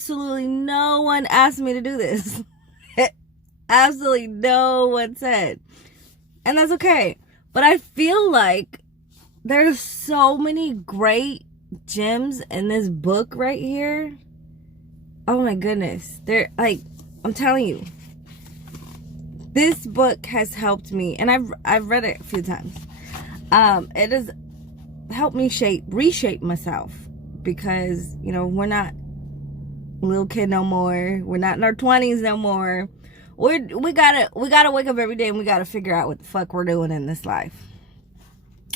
absolutely no one asked me to do this. Absolutely no one said. And that's okay. But I feel like there's so many great gems in this book right here. Oh my goodness. They're like, I'm telling you, this book has helped me, and I've read it a few times. It has helped me reshape myself, because we're not little kid no more. We're not in our 20s no more. We gotta wake up every day and we gotta figure out what the fuck we're doing in this life.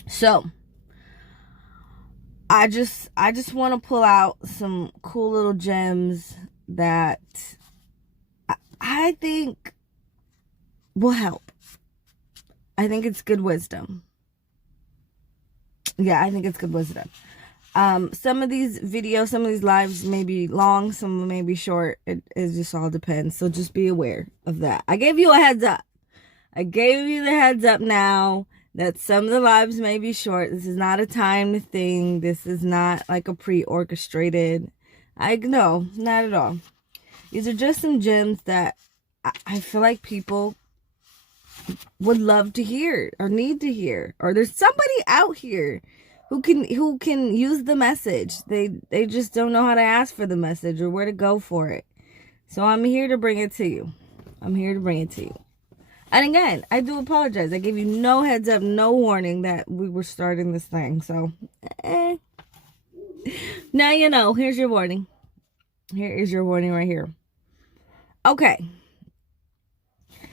So I just want to pull out some cool little gems that I think will help. I think it's good wisdom. Yeah, I think it's good wisdom. Some of these videos, some of these lives may be long, some of them may be short. It just all depends. So just be aware of that. I gave you a heads up. I gave you the heads up now that some of the lives may be short. This is not a timed thing. This is not like a pre-orchestrated. No, not at all. These are just some gems that I feel like people would love to hear or need to hear. Or there's somebody out here who can use the message. They just don't know how to ask for the message or where to go for it. So I'm here to bring it to you. I'm here to bring it to you. And again, I do apologize. I gave you no heads up, no warning that we were starting this thing. So, now you know. Here's your warning. Here is your warning right here. Okay.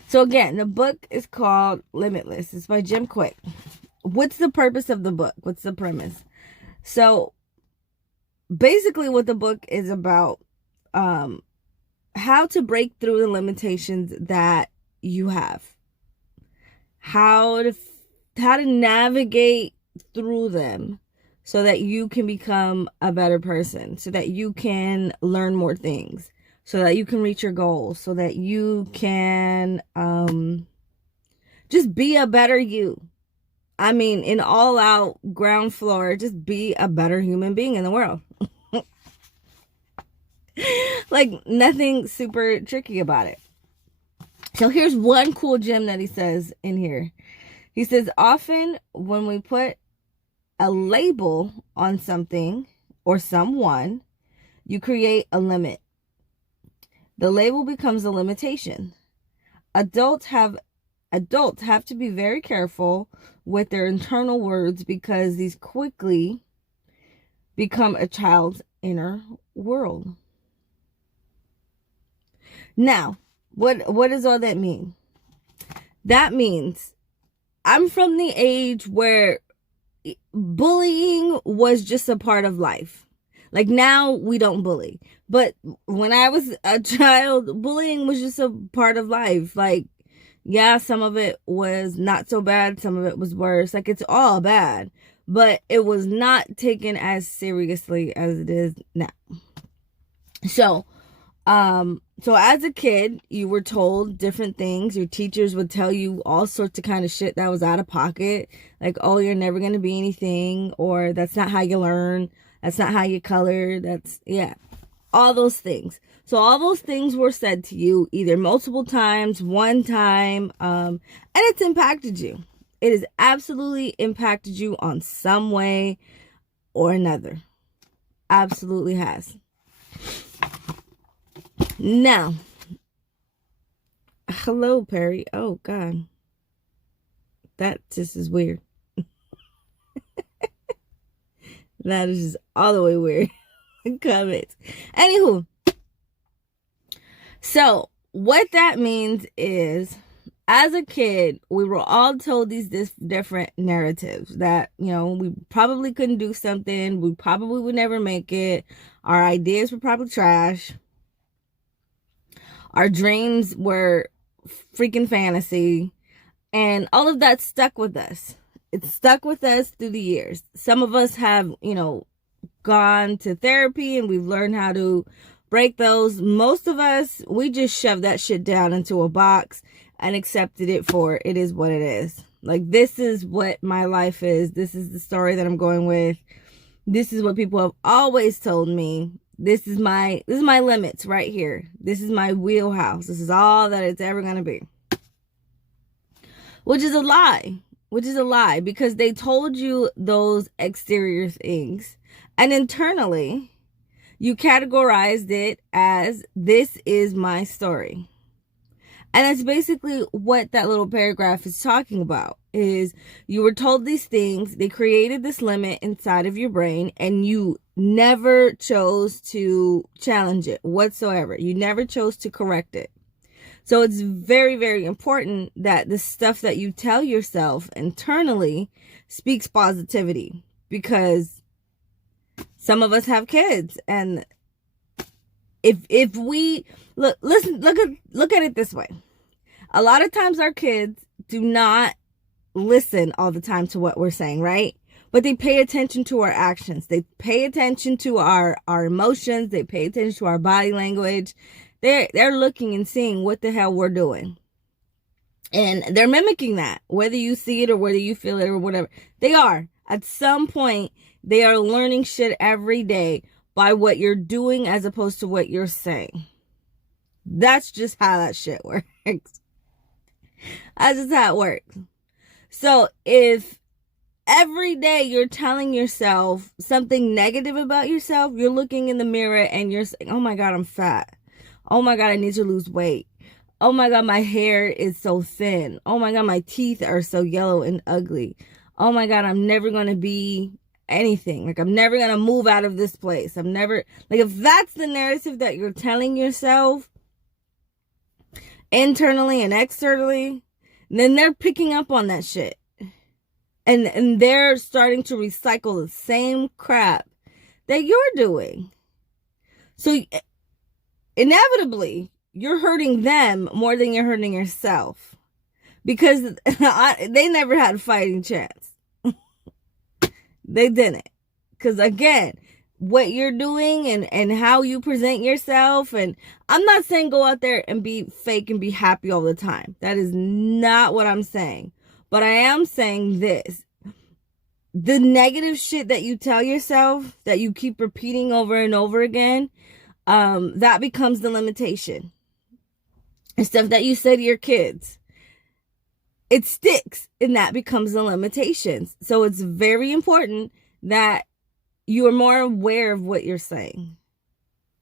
So again, the book is called Limitless. It's by Jim Kwik. What's the purpose of the book? What's the premise? So basically what the book is about, how to break through the limitations that you have, how to navigate through them so that you can become a better person, so that you can learn more things, so that you can reach your goals, so that you can just be a better you. I mean, in all out ground floor, just be a better human being in the world. Like, nothing super tricky about it. So here's one cool gem that he says in here. He says, often when we put a label on something or someone, you create a limit. The label becomes a limitation. Adults have to be very careful with their internal words, because these quickly become a child's inner world. Now, what does all that mean? That means I'm from the age where bullying was just a part of life. Like, now we don't bully. But when I was a child, bullying was just a part of life. Like, yeah, some of it was not so bad. Some of it was worse. Like, it's all bad. But it was not taken as seriously as it is now. So as a kid, you were told different things. Your teachers would tell you all sorts of kind of shit that was out of pocket. Like, oh, you're never going to be anything. Or that's not how you learn. That's not how you color. All those things. So all those things were said to you either multiple times, one time, and it's impacted you. It has absolutely impacted you on some way or another. Absolutely has. Now, hello, Perry. Oh, God. That just is weird. That is just all the way weird. Comments. Anywho. So, what that means is, as a kid, we were all told these different narratives that, we probably couldn't do something. We probably would never make it. Our ideas were probably trash. Our dreams were freaking fantasy. And all of that stuck with us. It stuck with us through the years. Some of us have, gone to therapy and we've learned how to break those. Most of us, we just shoved that shit down into a box and accepted it for it is what it is. Like, this is what my life is. This is the story that I'm going with. This is what people have always told me. This is my limits right here. This is my wheelhouse. This is all that it's ever going to be. Which is a lie. Which is a lie, because they told you those exterior things, and internally you categorized it as, this is my story. And that's basically what that little paragraph is talking about, is you were told these things, they created this limit inside of your brain, and you never chose to challenge it whatsoever. You never chose to correct it. So it's very, very important that the stuff that you tell yourself internally speaks positivity, because some of us have kids, and if we look at it this way. A lot of times our kids do not listen all the time to what we're saying, right? But they pay attention to our actions. They pay attention to our emotions. They pay attention to our body language. They're looking and seeing what the hell we're doing. And they're mimicking that, whether you see it or whether you feel it or whatever. They are. At some point, they are learning shit every day by what you're doing as opposed to what you're saying. That's just how that shit works. That's just how it works. So if every day you're telling yourself something negative about yourself, you're looking in the mirror and you're saying, oh my God, I'm fat. Oh my God, I need to lose weight. Oh my God, my hair is so thin. Oh my God, my teeth are so yellow and ugly. Oh my God, I'm never going to be anything. Like, I'm never going to move out of this place. I'm never, like, if that's the narrative that you're telling yourself internally and externally, then they're picking up on that shit. And they're starting to recycle the same crap that you're doing. So inevitably, you're hurting them more than you're hurting yourself, because they never had a fighting chance. They didn't. Because again, what you're doing and how you present yourself, and I'm not saying go out there and be fake and be happy all the time. That is not what I'm saying. But I am saying this. The negative shit that you tell yourself, that you keep repeating over and over again, that becomes the limitation. And stuff that you say to your kids, it sticks, and that becomes the limitations. So it's very important that you are more aware of what you're saying.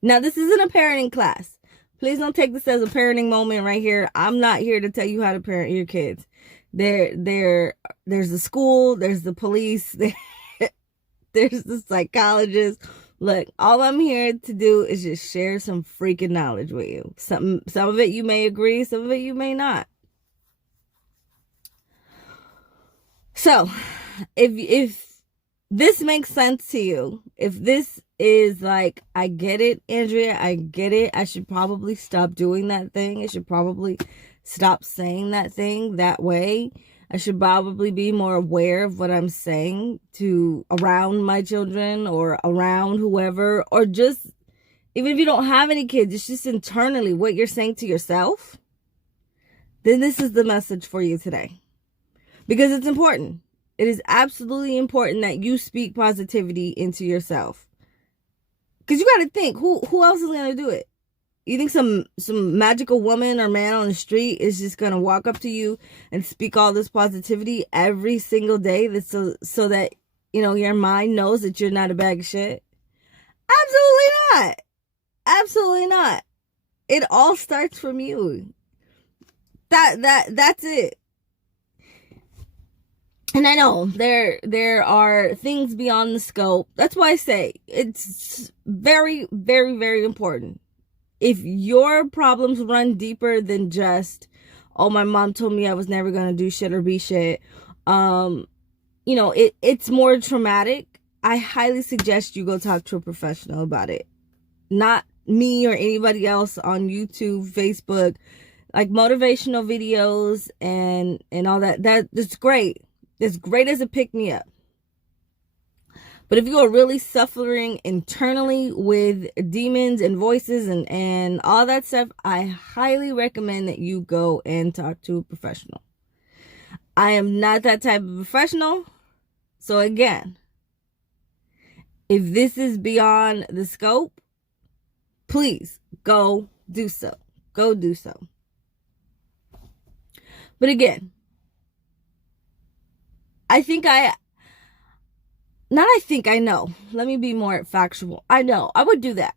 Now, this isn't a parenting class. Please don't take this as a parenting moment right here. I'm not here to tell you how to parent your kids. There's the school, there's the police, there's the psychologist. Look, all I'm here to do is just share some freaking knowledge with you. Some of it you may agree, some of it you may not. So, if this makes sense to you, if this is like, I get it, Andrea, I get it, I should probably stop doing that thing. I should probably stop saying that thing that way. I should probably be more aware of what I'm saying to around my children or around whoever, or just, even if you don't have any kids, it's just internally what you're saying to yourself. Then this is the message for you today. Because it's important. It is absolutely important that you speak positivity into yourself. Because you got to think, who else is going to do it? You think some magical woman or man on the street is just going to walk up to you and speak all this positivity every single day so that, you know, your mind knows that you're not a bag of shit? Absolutely not. Absolutely not. It all starts from you. That's it. And I know there are things beyond the scope. That's why I say it's very, very, very important. If your problems run deeper than just, oh, my mom told me I was never going to do shit or be shit, you know, it's more traumatic, I highly suggest you go talk to a professional about it. Not me or anybody else on YouTube, Facebook, like motivational videos and all that. That's great. It's great as a pick-me-up. But if you are really suffering internally with demons and voices and all that stuff, I highly recommend that you go and talk to a professional. I am not that type of professional. So again, if this is beyond the scope, please go do so. Go do so. But again, I know. Let me be more factual. I know. I would do that.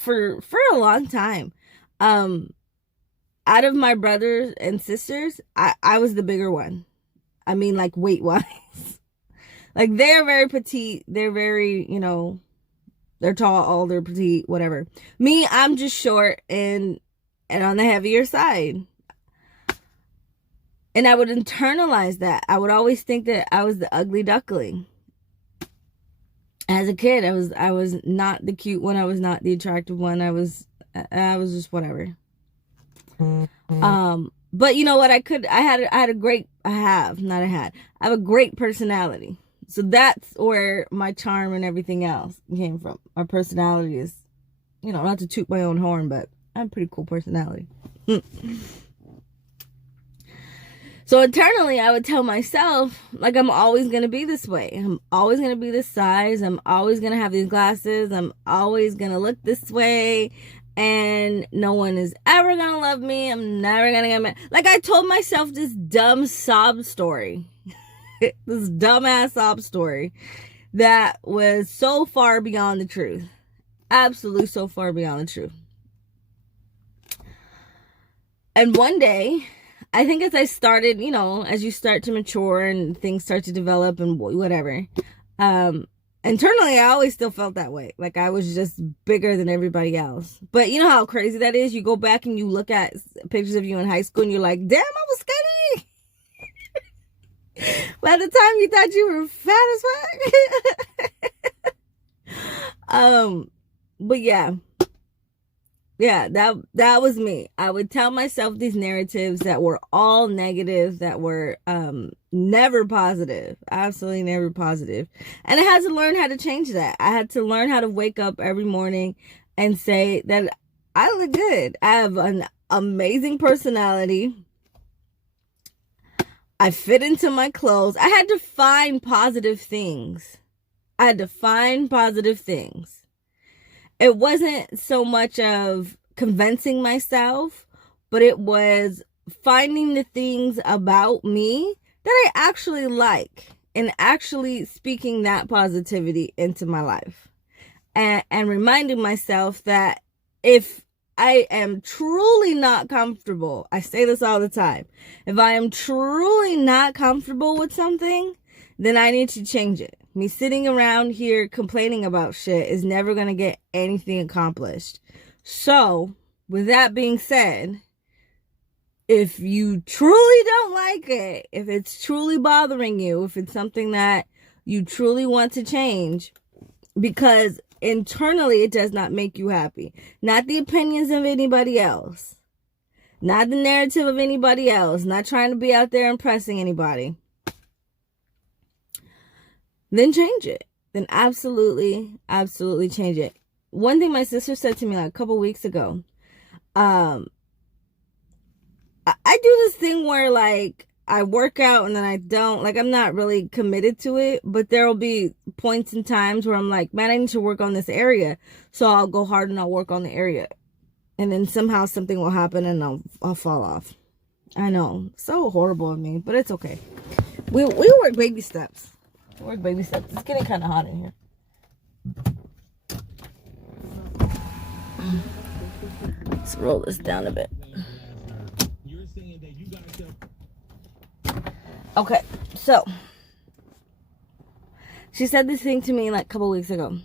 For a long time. Out of my brothers and sisters, I was the bigger one. I mean, like, weight-wise. Like, they're very petite. They're very, they're tall, they're petite, whatever. Me, I'm just short and on the heavier side. And I would internalize that. I would always think that I was the ugly duckling. As a kid, I was not the cute one. I was not the attractive one. I was just whatever. But you know what? I have a great personality. So that's where my charm and everything else came from. My personality is, not to toot my own horn, but I have a pretty cool personality. So internally, I would tell myself, like, I'm always going to be this way. I'm always going to be this size. I'm always going to have these glasses. I'm always going to look this way. And no one is ever going to love me. I'm never going to get married. Like, I told myself this dumb sob story. This dumbass sob story that was so far beyond the truth. Absolutely so far beyond the truth. And one day, I think as I started, as you start to mature and things start to develop and whatever, internally, I always still felt that way. Like, I was just bigger than everybody else. But you know how crazy that is? You go back and you look at pictures of you in high school and you're like, damn, I was skinny. By the time you thought you were fat as fuck. But yeah, that was me. I would tell myself these narratives that were all negative, that were never positive, absolutely never positive. And I had to learn how to change that. I had to learn how to wake up every morning and say that I look good. I have an amazing personality. I fit into my clothes. I had to find positive things. It wasn't so much of convincing myself, but it was finding the things about me that I actually like and actually speaking that positivity into my life. And reminding myself that if I am truly not comfortable, I say this all the time, if I am truly not comfortable with something, then I need to change it. Me sitting around here complaining about shit is never going to get anything accomplished. So, with that being said, if you truly don't like it, if it's truly bothering you, if it's something that you truly want to change, because internally it does not make you happy, not the opinions of anybody else, not the narrative of anybody else, not trying to be out there impressing anybody, then change it. Then absolutely change it. One thing my sister said to me like a couple weeks ago, I do this thing where like I work out and then I don't, like, I'm not really committed to it, but there will be points and times where I'm like, man, I need to work on this area. So I'll go hard and I'll work on the area. And then somehow something will happen and I'll fall off. I know, so horrible of me, but it's okay. We work baby steps. It's getting kind of hot in here. Let's roll this down a bit. Okay, so she said this thing to me like a couple weeks ago.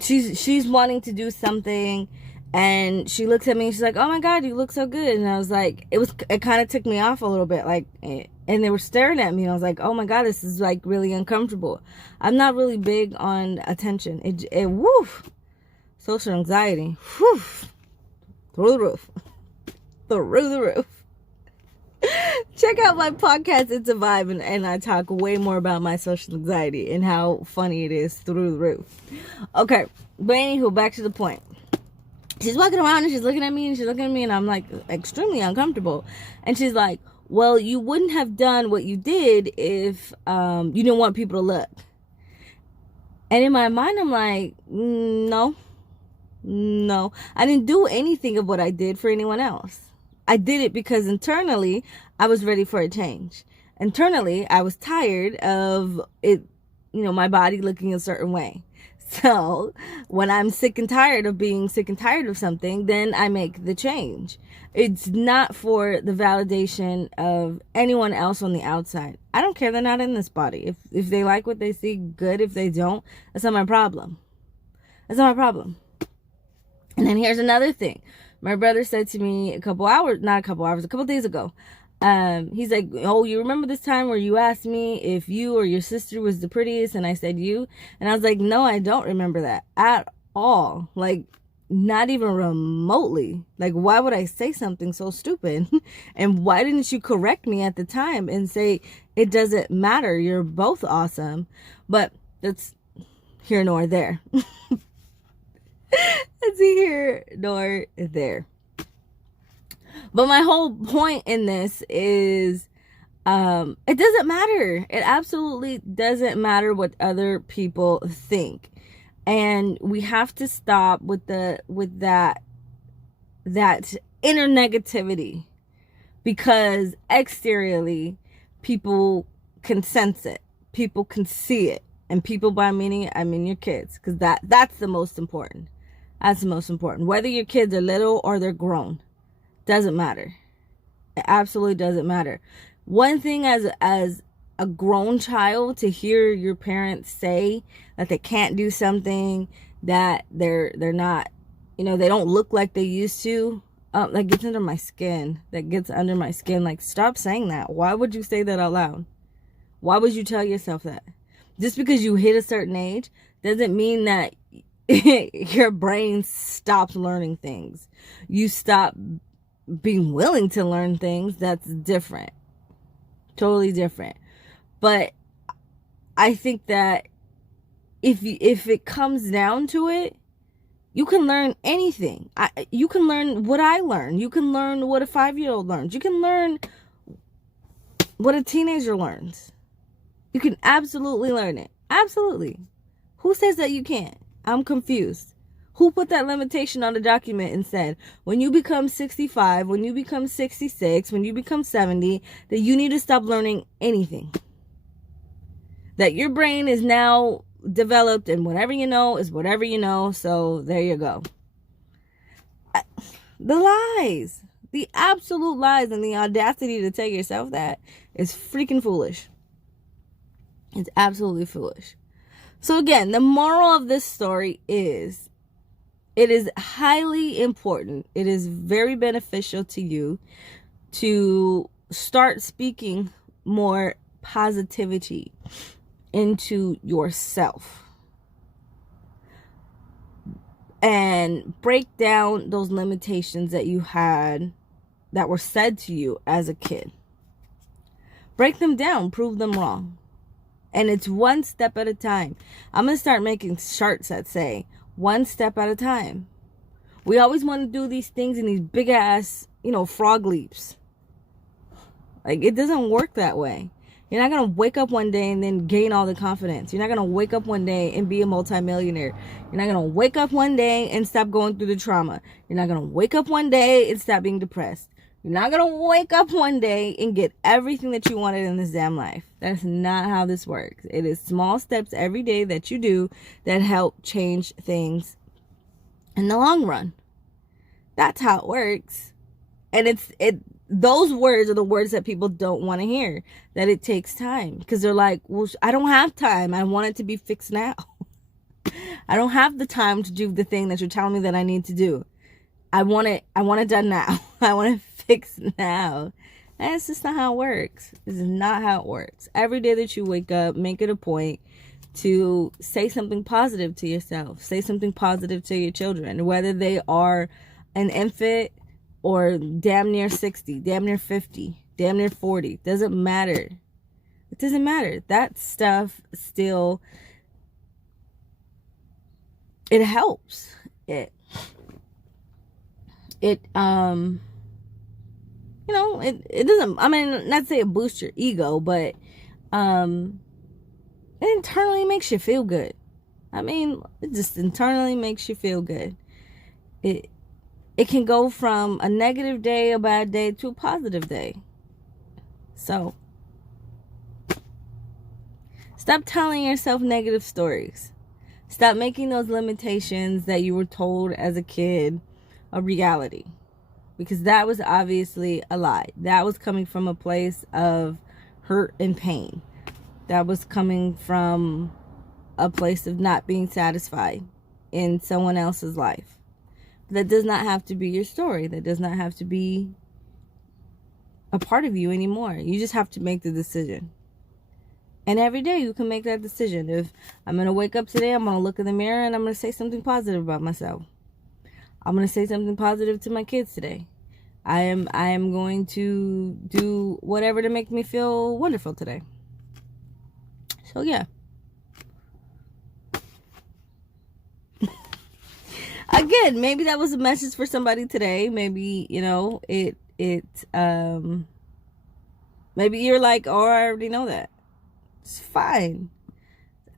She's wanting to do something, and she looks at me and she's like, "Oh my God, you look so good." And I was like, it kind of took me off a little bit, like, and they were staring at me, and I was like, "Oh my God, this is like really uncomfortable." I'm not really big on attention. It woof, social anxiety, woof, through the roof. Check out my podcast, It's a Vibe, and I talk way more about my social anxiety and how funny it is through the roof. Okay, but anywho, back to the point. She's walking around and she's looking at me and I'm like extremely uncomfortable. And she's like, "Well, you wouldn't have done what you did if you didn't want people to look." And in my mind, I'm like, no, I didn't do anything of what I did for anyone else. I did it because internally I was ready for a change. Internally, I was tired of it, my body looking a certain way. So when I'm sick and tired of being sick and tired of something, then I make the change. It's not for the validation of anyone else on the outside. I don't care. They're not in this body. If they like what they see, good. If they don't, that's not my problem. That's not my problem. And then here's another thing. My brother said to me a couple days ago. He's like, oh, you remember this time where you asked me if you or your sister was the prettiest? And I said you. And I was like, no, I don't remember that at all. Like, not even remotely. Like, why would I say something so stupid? And why didn't you correct me at the time and say, it doesn't matter, you're both awesome? But that's here nor there. That's here nor there. But my whole point in this is, it doesn't matter. It absolutely doesn't matter what other people think. And we have to stop with that inner negativity, because exteriorly people can sense it, people can see it, and people, by meaning I mean your kids, because that's the most important. That's the most important. Whether your kids are little or they're grown, doesn't matter. It absolutely doesn't matter. One thing as a grown child, to hear your parents say that they can't do something, that they're not, they don't look like they used to, that gets under my skin. Like, stop saying that. Why would you say that out loud? Why would you tell yourself that? Just because you hit a certain age doesn't mean that your brain stops learning things. You stop being willing to learn things. That's different. Totally different. But I think that if it comes down to it, you can learn anything. You can learn what I learned. You can learn what a 5-year-old learns. You can learn what a teenager learns. You can absolutely learn it. Absolutely. Who says that you can't? I'm confused. Who put that limitation on the document and said, when you become 65, when you become 66, when you become 70, that you need to stop learning anything? That your brain is now developed and whatever you know is whatever you know, so there you go. The lies. The absolute lies, and the audacity to tell yourself that is freaking foolish. It's absolutely foolish. So again, the moral of this story is, it is highly important. It is very beneficial to you to start speaking more positivity into yourself and break down those limitations that you had, that were said to you as a kid. Break them down, prove them wrong. And it's one step at a time. I'm going to start making shirts that say, one step at a time. We always want to do these things in these big ass, frog leaps. Like, it doesn't work that way. You're not going to wake up one day and then gain all the confidence. You're not going to wake up one day and be a multimillionaire. You're not going to wake up one day and stop going through the trauma. You're not going to wake up one day and stop being depressed. You're not going to wake up one day and get everything that you wanted in this damn life. That's not how this works. It is small steps every day that you do that help change things in the long run. That's how it works. And those words are the words that people don't want to hear, that it takes time, because they're like, well, I don't have time. I want it to be fixed now. I don't have the time to do the thing that you're telling me that I need to do. I want it done now. I want it fixed now. And it's just not how it works. This is not how it works. Every day that you wake up, make it a point to say something positive to yourself. Say something positive to your children, whether they are an infant or damn near 60, damn near 50, damn near 40. Doesn't matter. It doesn't matter. That stuff still, it helps. It doesn't, I mean, not to say it boosts your ego, but it internally makes you feel good. I mean, it just internally makes you feel good. It can go from a negative day, a bad day, to a positive day. So, stop telling yourself negative stories. Stop making those limitations that you were told as a kid a reality. Because that was obviously a lie. That was coming from a place of hurt and pain. That was coming from a place of not being satisfied in someone else's life. That does not have to be your story. That does not have to be a part of you anymore. You just have to make the decision. And every day you can make that decision. If I'm going to wake up today, I'm going to look in the mirror and I'm going to say something positive about myself. I'm going to say something positive to my kids today. I am going to do whatever to make me feel wonderful today. So yeah. Again, maybe that was a message for somebody today. Maybe, maybe you're like, oh, I already know that. It's fine.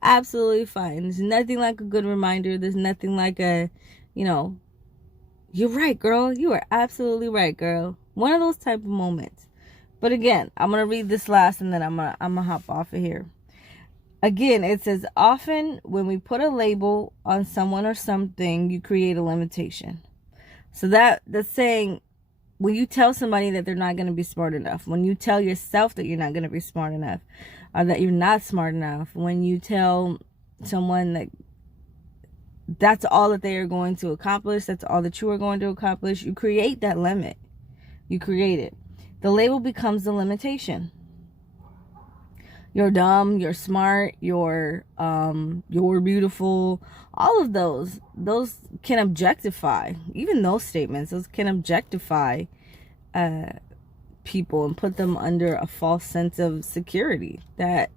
Absolutely fine. There's nothing like a good reminder. There's nothing like a, you're right, girl. You are absolutely right, girl. One of those type of moments. But again, I'm going to read this last and then I'm gonna hop off of here. Again, it says, often when we put a label on someone or something, you create a limitation. So that's saying, when you tell somebody that they're not going to be smart enough, when you tell yourself that you're not going to be smart enough, or that you're not smart enough, when you tell someone that that's all that they are going to accomplish, that's all that you are going to accomplish, you create that limit. You create it. The label becomes the limitation. You're dumb, you're smart, you're beautiful. All of those can objectify, even those statements, those can objectify people and put them under a false sense of security. That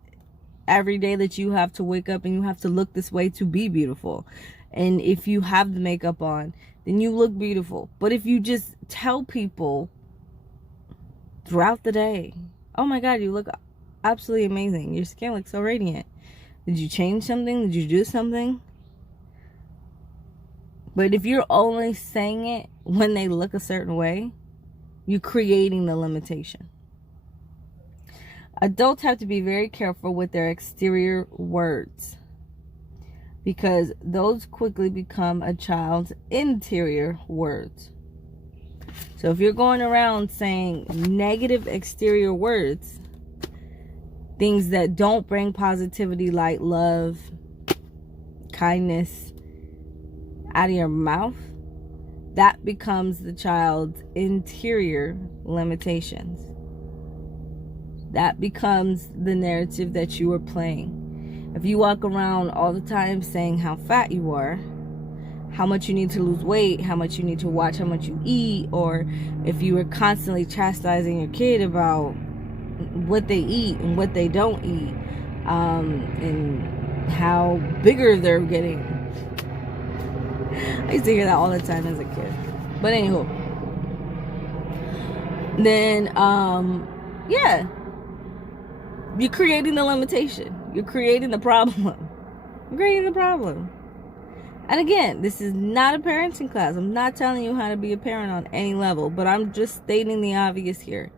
every day that you have to wake up and you have to look this way to be beautiful. And if you have the makeup on, then you look beautiful. But if you just tell people throughout the day, oh my God, you look absolutely amazing. Your skin looks so radiant. Did you change something? Did you do something? But if you're only saying it when they look a certain way, you're creating the limitation. Adults have to be very careful with their exterior words, because those quickly become a child's interior words. So if you're going around saying negative exterior words, things that don't bring positivity like love, kindness out of your mouth, that becomes the child's interior limitations. That becomes the narrative that you are playing. If you walk around all the time saying how fat you are, how much you need to lose weight, how much you need to watch how much you eat, or if you are constantly chastising your kid about what they eat and what they don't eat, and how bigger they're getting. I used to hear that all the time as a kid. But anywho, then yeah, you're creating the limitation. You're creating the problem. You're creating the problem. And again, this is not a parenting class. I'm not telling you how to be a parent on any level, but I'm just stating the obvious here.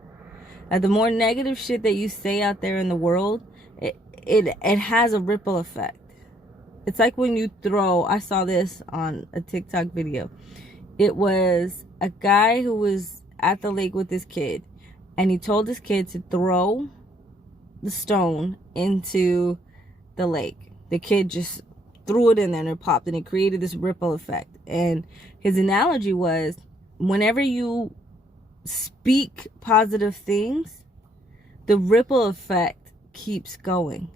That the more negative shit that you say out there in the world, it has a ripple effect. It's like when you throw, I saw this on a TikTok video. It was a guy who was at the lake with his kid, and he told his kid to throw the stone into the lake. The kid just threw it in there and it popped, and it created this ripple effect. And his analogy was, whenever you speak positive things, the ripple effect keeps going.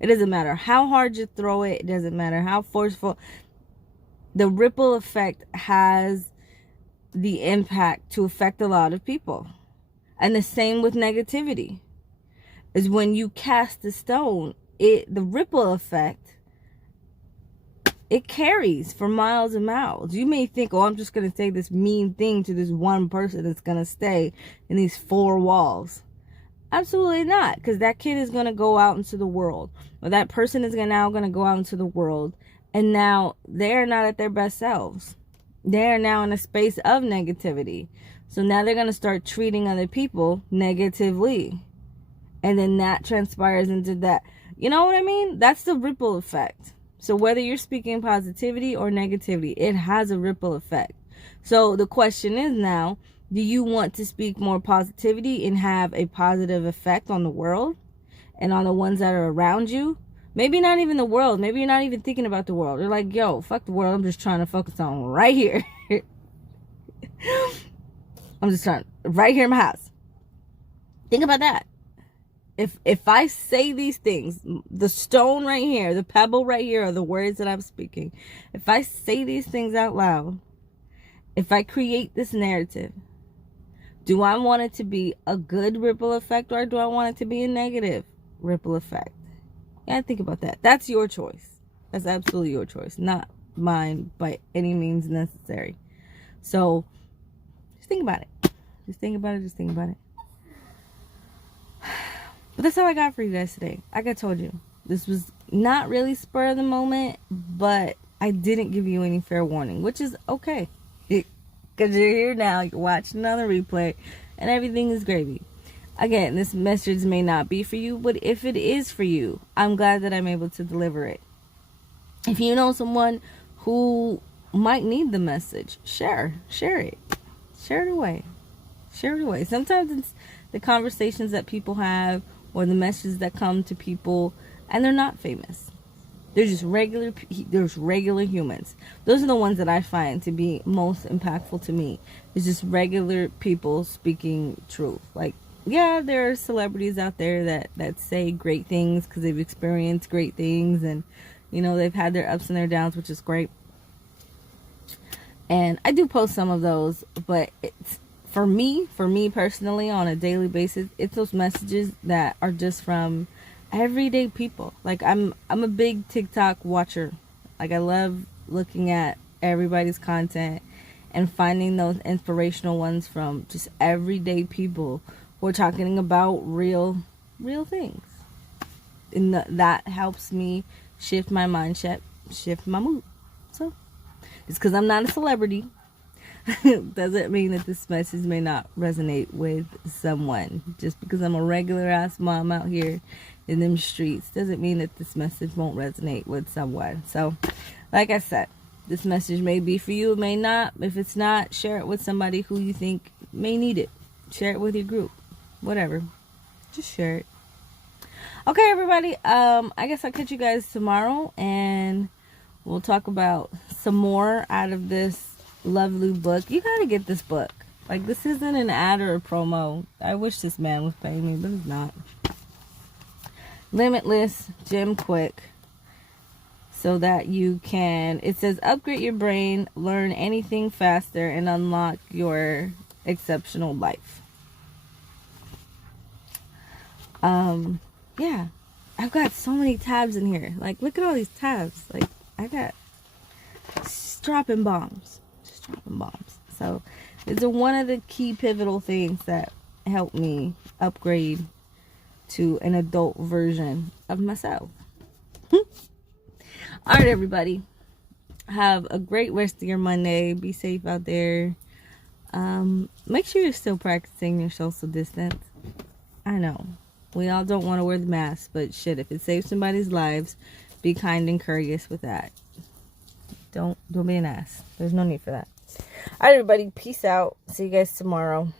It doesn't matter how hard you throw it. It doesn't matter how forceful. The ripple effect has the impact to affect a lot of people. And the same with negativity. Is when you cast a stone, the ripple effect, it carries for miles and miles. You may think, oh, I'm just going to say this mean thing to this one person that's going to stay in these four walls. Absolutely not, because that kid is going to go out into the world, or that person is now going to go out into the world, and now they're not at their best selves. They're now in a space of negativity. So now they're going to start treating other people negatively. And then that transpires into that. You know what I mean? That's the ripple effect. So whether you're speaking positivity or negativity, it has a ripple effect. So the question is now, do you want to speak more positivity and have a positive effect on the world and on the ones that are around you? Maybe not even the world. Maybe you're not even thinking about the world. You're like, yo, fuck the world. I'm just trying to focus on right here. I'm just trying, right here in my house. Think about that. If I say these things, the stone right here, the pebble right here are the words that I'm speaking. If I say these things out loud, if I create this narrative, do I want it to be a good ripple effect, or do I want it to be a negative ripple effect? Yeah, think about that. That's your choice. That's absolutely your choice, not mine by any means necessary. So just think about it. Just think about it. Just think about it. But that's all I got for you guys today. Like I told you, this was not really spur of the moment, but I didn't give you any fair warning, which is okay. Because you're here now, you're watching another replay, and everything is gravy. Again, this message may not be for you, but if it is for you, I'm glad that I'm able to deliver it. If you know someone who might need the message, share it. Share it away. Share it away. Sometimes it's the conversations that people have, or the messages that come to people, and they're not famous. They're just regular humans. Those are the ones that I find to be most impactful to me. It's just regular people speaking truth. Like, yeah, there are celebrities out there that say great things because they've experienced great things, and you know, they've had their ups and their downs, which is great. And I do post some of those, but it's for me personally, on a daily basis, it's those messages that are just from everyday people. Like, I'm a big TikTok watcher. Like, I love looking at everybody's content and finding those inspirational ones from just everyday people who are talking about real things. And that helps me shift my mindset, shift my mood. So, just because I'm not a celebrity doesn't mean that this message may not resonate with someone. Just because I'm a regular ass mom out here in them streets doesn't mean that this message won't resonate with someone. So, like I said, this message may be for you, it may not. If it's not, share it with somebody who you think may need it. Share it with your group. Whatever. Just share it. Okay, everybody. I guess I'll catch you guys tomorrow, and we'll talk about some more out of this lovely book. You gotta get this book. Like, this isn't an ad or a promo. I wish this man was paying me, but he's not. Limitless, Jim Kwik. So that you can, it says, upgrade your brain, learn anything faster, and unlock your exceptional life. Yeah, I've got so many tabs in here. Like, look at all these tabs. Like, I got just dropping bombs. So it's one of the key pivotal things that helped me upgrade to an adult version of myself. All right, everybody, have a great rest of your Monday. Be safe out there. Make sure you're still practicing your social distance. I know we all don't want to wear the mask, but shit, if it saves somebody's lives, be kind and courteous with that. Don't be an ass. There's no need for that. All right, everybody, peace out. See you guys tomorrow.